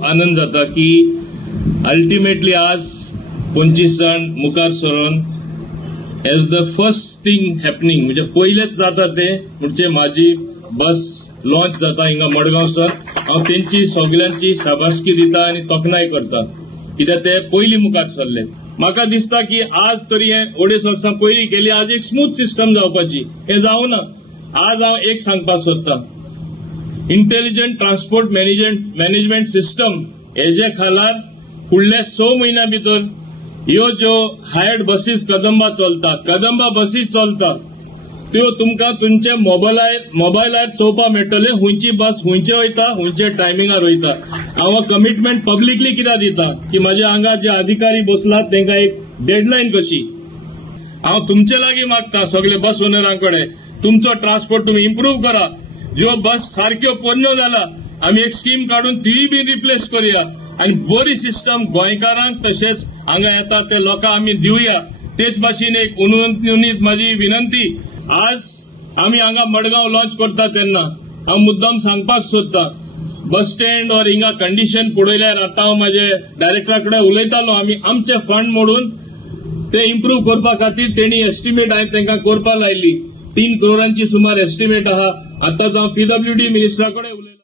खूप आनंद जाता की अल्टिमेटली आज 25 जाण मुखार सरून as the first thing happening म्हणजे पयलेच जाता ते म्हणजे माझी बस लॉन्च जाता हिंगा मडगांवसर हांव तेंची सगळ्यांची शाबासकी दिता आणि तोखणाय करता कित्याक ते पयली मुखार सरले। म्हाका दिसता की आज तरी हे अडेच वर्सां पयलीं केली आज एक स्मूथ सिस्टम जावपाची हे जावना। आज हांव एक सांगपाक सोदता इंटेलिजंट ट्रान्सपोर्ट मॅनेजमेंट सिस्टम हेजे खाला फुडल्या 6 म्हयन्या भितर ह्यो ज्यो हायर्ड बसीस कदंबा बसीस चलता त्यो तुमकां तुमच्या मोबायलार चोवपाक मेळटले हुंयची बस हुंयचे वयता हुंयचे टायमिंगार वयता। हांव कमिटमेंट पब्लिकली कित्याक दिता की म्हाज्या हांगा जे अधिकारी बसलात तांकां एक डेडलायन कशी हांव तुमचे लागीं मागता सगळे बस ओनरांकडे तुमचो ट्रान्सपोर्ट तुम्ही इम्प्रूव्ह करा। ज्यो बस सारक्यो पोरण्यो जाला आमी एक स्कीम काढून तीय बी रिप्लेस करूया आणि बरी सिस्टम गोंयकारांक तशेंच हांगा येता ते लोकांक आमी दिवया। तेच भाशेन एक उन्नत माझी विनंती आज आमी हांगा मडगांव लॉन्च करता तेन्ना हांव मुद्दाम सांगपाक सोदता बस स्टँड और हिंगा कंडिशन पळयल्यार आतां हांव म्हाजे डायरेक्टरा कडेन उलयतालो आमी आमचे फंड मोडून ते इम्प्रूव्ह करपा खातीर तेणी एस्टिमेट हांवें तांकां करपा लायली 3 करोडांची सुमार एस्टिमेट आहा। आतांच हांव PWD मिनिस्टरा कडेन उलयलो।